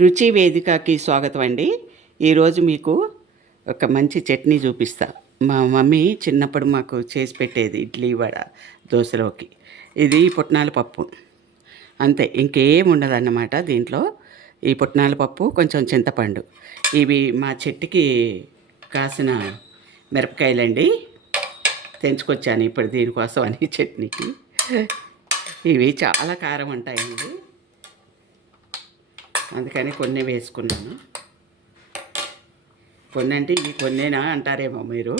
రుచి వేదికకి స్వాగతం అండి. ఈరోజు మీకు ఒక మంచి చట్నీ చూపిస్తా. మా మమ్మీ చిన్నప్పుడు మాకు చేసి పెట్టేది ఇడ్లీ, వడ, దోశలోకి. ఇది పుట్నాల పప్పు, అంతే, ఇంకేం ఉండదన్నమాట దీంట్లో. ఈ పుట్నాల పప్పు, కొంచెం చింతపండు. ఇవి మా చెట్టుకి కాసిన మిరపకాయలండి, తెంచుకొచ్చాను ఇప్పుడు దీనికోసం అని చట్నీకి. ఇవి చాలా కారం ఉంటాయండి, అందుకని కొన్ని వేసుకున్నాను. కొన్ని అంటే ఇవి కొన్నేనా అంటారేమో మీరు.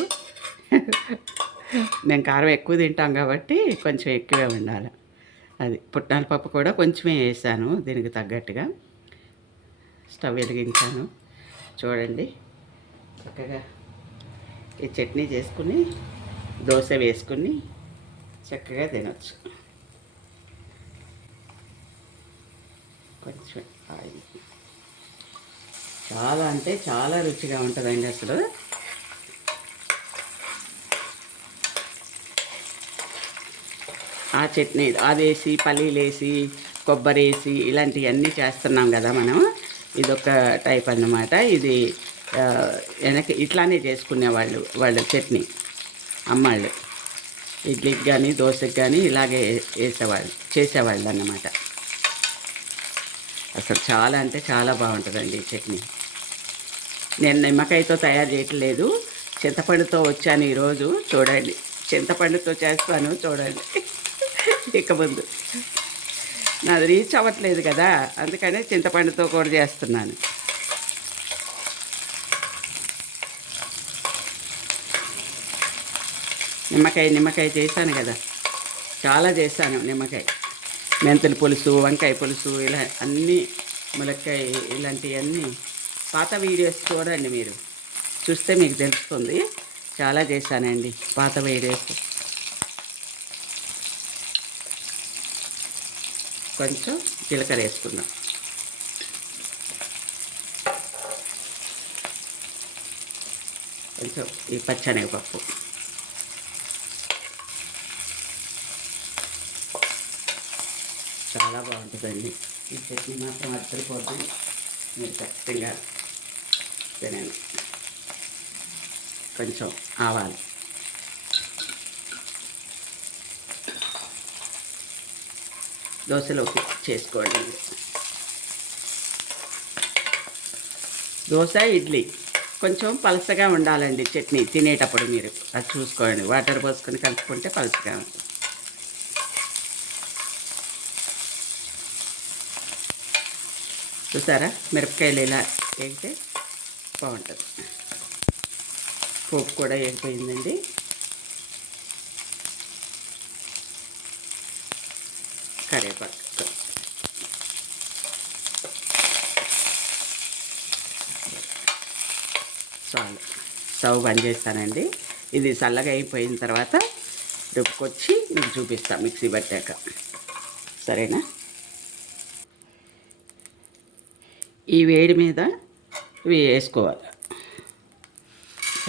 మేము కారం ఎక్కువ తింటాం కాబట్టి కొంచెం ఎక్కువే ఉండాలి. అది పుట్నాల పప్పు కూడా కొంచెమే వేసాను దీనికి తగ్గట్టుగా. స్టవ్ వెలిగించాను, చూడండి. చక్కగా ఈ చట్నీ చేసుకుని దోశ వేసుకుని చక్కగా తినొచ్చు. కొంచెం ఆయిల్, చాలా అంటే చాలా రుచిగా ఉంటుందండి అసలు. ఆ చట్నీ అదేసి, పల్లీలు వేసి, కొబ్బరి వేసి ఇలాంటివన్నీ చేస్తున్నాం కదా మనం. ఇదొక టైప్ అన్నమాట. ఇది వెనక ఇట్లానే చేసుకునేవాళ్ళు, వాళ్ళు చట్నీ అమ్మాళ్ళు ఇడ్లీకి కానీ దోశకి కానీ ఇలాగే చేసేవాళ్ళు అన్నమాట. అసలు చాలా అంటే చాలా బాగుంటుందండి ఈ చట్నీ. నేను నిమ్మకాయతో తయారు చేయట్లేదు, చింతపండుతో వచ్చాను ఈరోజు. చూడండి, చింతపండుతో చేస్తాను చూడండి. ఇక ముందు నాది రీచ్ అవ్వట్లేదు కదా, అందుకనే చింతపండుతో కూడా చేస్తున్నాను. నిమ్మకాయ చేశాను కదా, చాలా చేశాను. నిమ్మకాయ, మెంతుల పులుసు, వంకాయ పులుసు, ఇలా అన్నీ, ములక్కాయ, ఇలాంటివన్నీ పాత వీడియోస్ చూడండి. మీరు చూస్తే మీకు తెలుస్తుంది. చాలా చేశానండి పాత వీడియోస్. కొంచెం జీలకర్ర వేసుకుందాం, కొంచెం ఈ పచ్చనగపప్పు, చాలా బాగుంటుందండి ఈ చట్నీ. మాత్రం అద్దరిపోతుంది, మీరు ఖచ్చితంగా తినండి. కొంచెం ఆవాలు, దోశలోకి చేసుకోండి. దోశ, ఇడ్లీ కొంచెం పలసగా ఉండాలండి చట్నీ తినేటప్పుడు. మీరు అది చూసుకోండి, వాటర్ పోసుకొని కలుపుకుంటే పలసగా ఉంటుంది. చూసారా, మిరపకాయలు ఇలా వేగితే బాగుంటుంది. పోపు కూడా వేగిపోయిందండి. కరివేపాకు, చాలు. స్టవ్ బంద్ చేస్తానండి. ఇది చల్లగా అయిపోయిన తర్వాత రుబ్బుకొచ్చి మీకు చూపిస్తాను మిక్సీ పట్టాక, సరేనా? ఈ వేడి మీద ఇవి వేసుకోవాలి.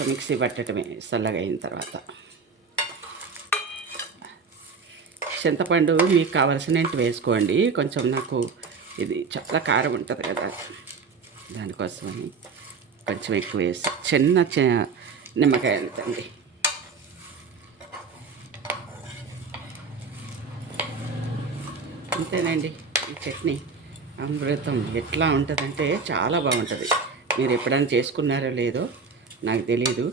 మిక్సీ పట్టడమే చల్లగా అయిన తర్వాత. చింతపండు మీకు కావలసినట్టు వేసుకోండి. కొంచెం నాకు ఇది చాలా కారం ఉంటుంది కదా, దానికోసమని కొంచెం ఎక్కువ వేసి, చిన్న నిమ్మకాయ అంతండి. అంతేనండి, ఈ చట్నీ అమృతం. ఎట్లా ఉంటుందంటే చాలా బాగుంటుంది. మీరు ఎప్పుడైనా చేసుకున్నారో లేదో నాకు తెలీదు.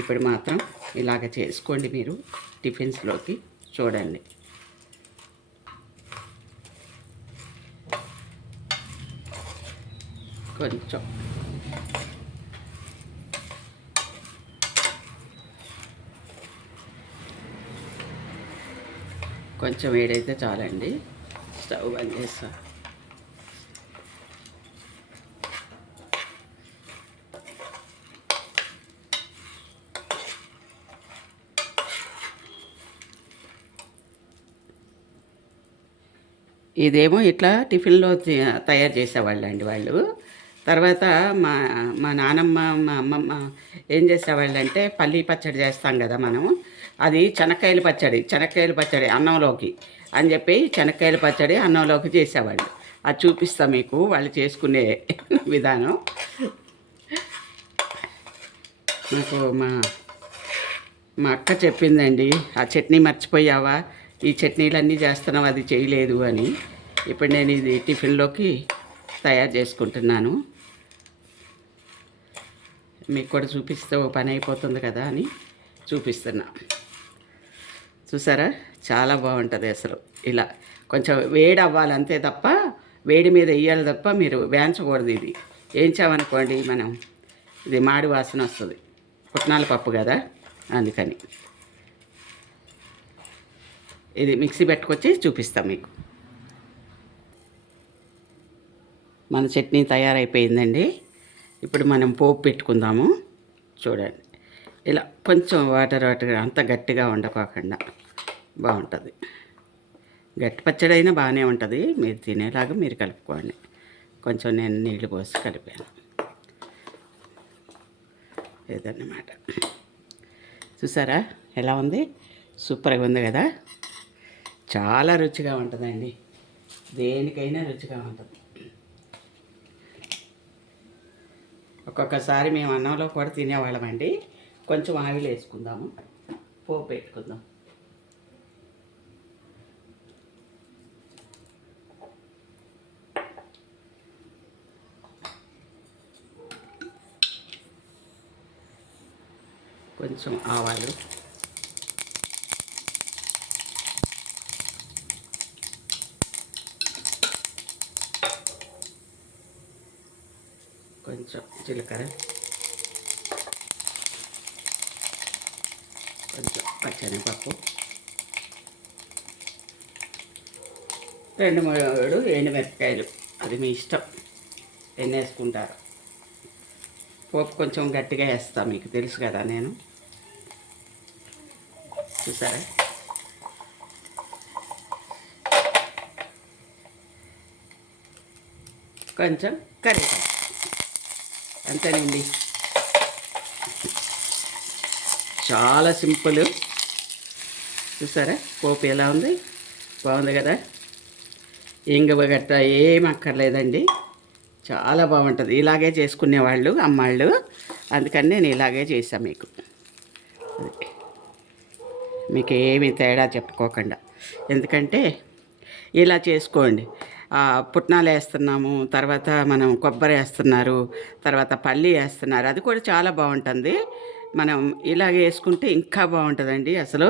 ఇప్పుడు మాత్రం ఇలాగ చేసుకోండి మీరు టిఫిన్స్లోకి. చూడండి, కొంచెం వేడైతే చాలండి. స్టవ్ బంద్ చేస్తా. ఇదేమో ఇట్లా టిఫిన్లో తయారు చేసేవాళ్ళండి వాళ్ళు. తర్వాత మా మా నానమ్మ, మా అమ్మమ్మ ఏం చేసేవాళ్ళంటే, పల్లీ పచ్చడి చేస్తాం కదా మనము, అది శనక్కాయల పచ్చడి అన్నంలోకి అని చెప్పి, శనక్కాయల పచ్చడి అన్నంలోకి చేసేవాళ్ళు. అది చూపిస్తా మీకు వాళ్ళు చేసుకునే విధానం. నాకు మా అక్క చెప్పిందండి, ఆ చట్నీ మర్చిపోయావా, ఈ చట్నీలన్నీ చేస్తున్నావు, అది చేయలేదు అని. ఇప్పుడు నేను ఇది టిఫిన్లోకి తయారు చేసుకుంటున్నాను. మీకు కూడా చూపిస్తే ఓ పని అయిపోతుంది కదా అని చూపిస్తున్నా. చూసారా, చాలా బాగుంటుంది అసలు. ఇలా కొంచెం వేడి అవ్వాలి అంతే తప్ప, వేడి మీద వేయాలి తప్ప మీరు వేయించకూడదు. ఇది వేయించామనుకోండి మనం, ఇది మాడి వాసన వస్తుంది. పుట్నాల పప్పు కదా, అందుకని ఇది మిక్సీ పెట్టుకొచ్చి చూపిస్తాం మీకు. మన చట్నీ తయారైపోయిందండి. ఇప్పుడు మనం పోపు పెట్టుకుందాము. చూడండి, ఇలా కొంచెం వాటర్ అంత గట్టిగా ఉండకోకుండా బాగుంటుంది. గట్టి పచ్చడి అయినా బాగానే ఉంటుంది, మీరు తినేలాగా మీరు కలుపుకోండి. కొంచెం నేను నీళ్ళు పోసి కలిపాను ఏదన్నమాట. చూసారా ఎలా ఉంది, సూపర్గా ఉంది కదా. చాలా రుచిగా ఉంటుందండి, దేనికైనా రుచిగా ఉంటుంది. ఒక్కొక్కసారి మేము అన్నంలో కూడా తినేవాళ్ళమండి. కొంచెం ఆయిల్ వేసుకుందాము, పోపు పెట్టుకుందాం. కొంచెం ఆవాలు, కొంచెం జీలకర్ర, కొంచెం పచ్చనిపప్పు, 2-3 ఎండుమిరపకాయలు, అది మీ ఇష్టం ఎన్ని వేసుకుంటారు. పోపు కొంచెం గట్టిగా వేస్తా, మీకు తెలుసు కదా నేను. చూసారా, కొంచెం కరివేపాకు, అంతేనండి. చాలా సింపుల్. చూసారా పోపు ఎలా ఉంది, బాగుంది కదా. ఇంగువ గట్ట ఏం అక్కర్లేదండి, చాలా బాగుంటుంది. ఇలాగే చేసుకునేవాళ్ళు అమ్మాళ్ళు, అందుకని నేను ఇలాగే చేశాను మీకు. మీకు ఏమి తేడా చెప్పుకోకుండా, ఎందుకంటే ఇలా చేసుకోండి. పుట్నాలు వేస్తున్నాము, తర్వాత మనం కొబ్బరి వేస్తున్నారు, తర్వాత పల్లి వేస్తున్నారు, అది కూడా చాలా బాగుంటుంది. మనం ఇలాగ వేసుకుంటే ఇంకా బాగుంటుందండి అసలు.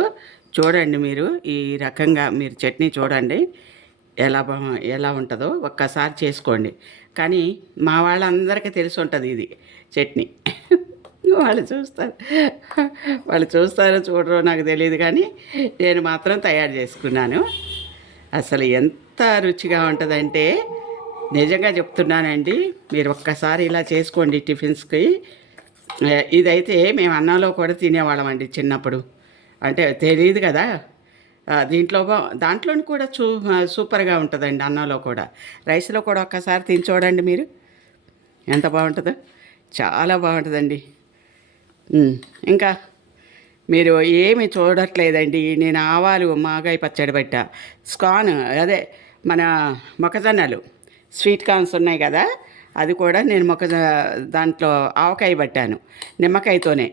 చూడండి మీరు ఈ రకంగా మీరు చట్నీ చూడండి ఎలా ఉంటుందో ఒక్కసారి చేసుకోండి. కానీ మా వాళ్ళందరికీ తెలిసి ఉంటుంది ఇది చట్నీ. వాళ్ళు చూస్తారో చూడరో నాకు తెలియదు, కానీ నేను మాత్రం తయారు చేసుకున్నాను. అసలు ఎంత రుచిగా ఉంటుందంటే నిజంగా చెప్తున్నానండి, మీరు ఒక్కసారి ఇలా చేసుకోండి టిఫిన్స్కి. ఇదైతే మేము అన్నంలో కూడా తినేవాళ్ళమండి చిన్నప్పుడు, అంటే తెలియదు కదా. దాంట్లోని కూడా సూపర్గా ఉంటుందండి, అన్నంలో కూడా రైస్లో కూడా ఒక్కసారి తిని చూడండి మీరు, ఎంత బాగుంటుందో. చాలా బాగుంటుందండి. ఇంకా మీరు ఏమి చూడట్లేదండి, నేను ఆవాలు మాగాయ పచ్చడి పెట్టా, అదే మన మొక్కజొన్నలు స్వీట్ కార్న్స్ ఉన్నాయి కదా, అది కూడా నేను దాంట్లో ఆవకాయ పట్టాను నిమ్మకాయతోనే.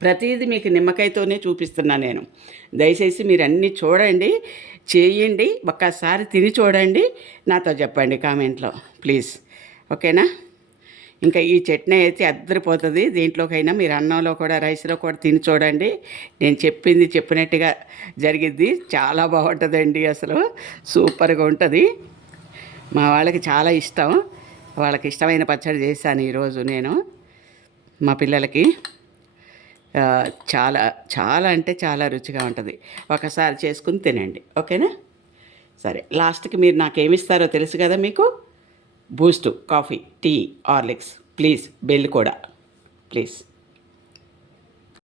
ప్రతిదీ మీకు నిమ్మకాయతోనే చూపిస్తున్నా నేను. దయచేసి మీరు అన్నీ చూడండి, చేయండి, ఒక్కసారి తిని చూడండి, నాతో చెప్పండి కామెంట్లో ప్లీజ్. ఓకేనా. ఇంకా ఈ చట్నీ అయితే అద్దరిపోతుంది. దీంట్లోకైనా మీరు అన్నంలో కూడా రైస్లో కూడా తిని చూడండి, నేను చెప్పింది చెప్పినట్టుగా జరిగిద్ది. చాలా బాగుంటుందండి అసలు, సూపర్గా ఉంటుంది. మా వాళ్ళకి చాలా ఇష్టం, వాళ్ళకి ఇష్టమైన పచ్చడి చేశాను ఈరోజు నేను మా పిల్లలకి. చాలా చాలా అంటే చాలా రుచిగా ఉంటుంది, ఒకసారి చేసుకుని తినండి. ఓకేనా. సరే, లాస్ట్కి మీరు నాకేమిస్తారో తెలుసు కదా మీకు, Boost, coffee, tea, Horlicks, please bell కూడా ప్లీజ్.